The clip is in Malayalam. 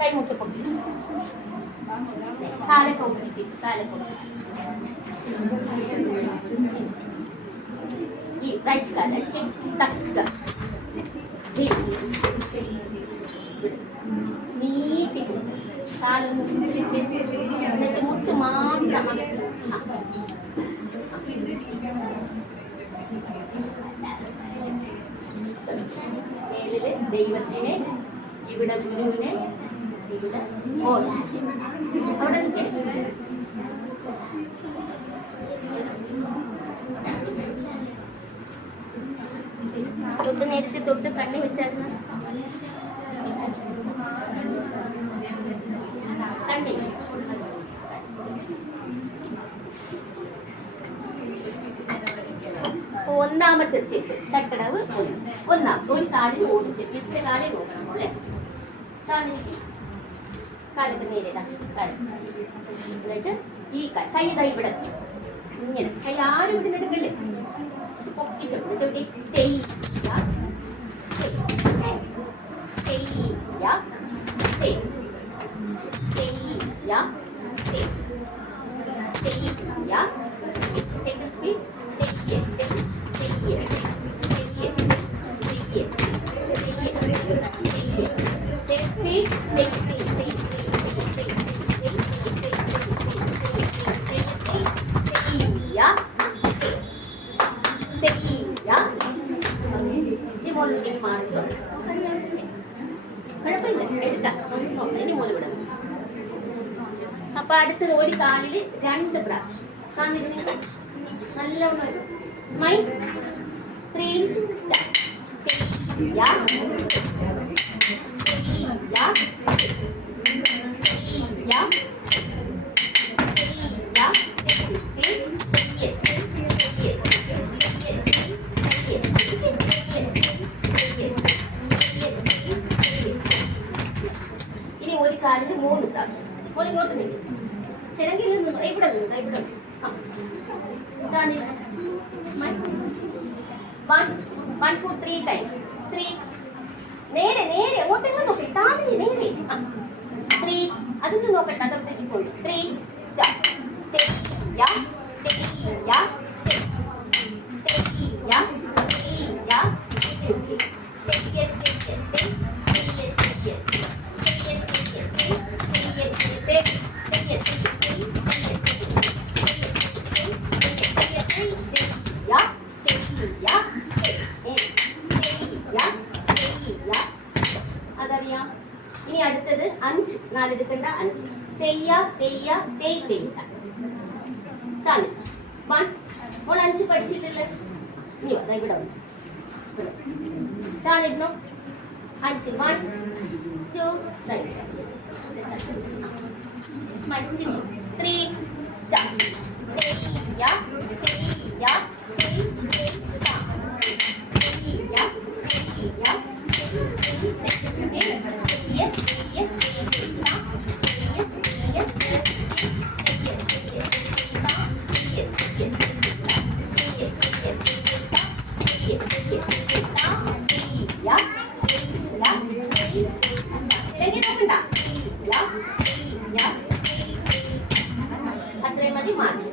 കൈമുട്ടി പൊക്കി കാലെ പൊക്കി കാലെ പൊക്കി ഈ റൈറ്റ് കാല തക്ക നീട്ടി കാലൊന്ന് എന്നിട്ട് മുട്ട് മാത്രം മേലില് ദൈവത്തിനെ ഇവിടെ ഗുരുവിനെ ഇവിടെ അവിടെ തൊട്ട് നേരത്തെ തൊട്ട് കണ്ണി വെച്ചായിരുന്നു കണ്ണി ഒന്നാമത്തെ സ്റ്റെപ്പ് തട്ടടവ് ഒന്നാമത്തെ ഒരു കാലിൽ ഓടിച്ചിട്ട് ഇത്ര കാലിൽ നോക്കണം അല്ലേ കാലിലേക്ക് കാലത്ത് നേരിടാം എന്നിട്ട് ഈ കൈ ഇതാ ഇവിടെ ഇങ്ങനെ കൈ ആരും ഇവിടെ എടുക്കല്ലേ പൊക്കി ചവിട്ടി അപ്പൊ അടുത്തത് ഒരു കാലില് 2 പ്രാവശ്യം നല്ലവണ്ണം സ്മൈൽ 3 ഇനി ഒരു കാലില് 3 പ്രാവശ്യം ഇങ്ങോട്ട് നിൽക്കും ചിലങ്കിൽ ഇവിടെ ഇവിടെ 1 2 3 ടൈംസ് 3 നേരെ നേരെ അങ്ങോട്ടെങ്കിലും നോക്കി താഴെ നേരെ 3 അതൊന്നും നോക്കട്ടെ അതൊക്കെ പോയി 3 ഇനി അടുത്തത് 5 4 എടുക്കണ്ട 5 തെയ്യ തെയ്യ തെയ് തെയ്യ ചാലി 1 5 പഠിച്ചിട്ടില്ലേ നീ അതാ ഇവിടെ ചാലിരുന്നോ 5 1 2 3 അത്രയും മതി മാറ്റി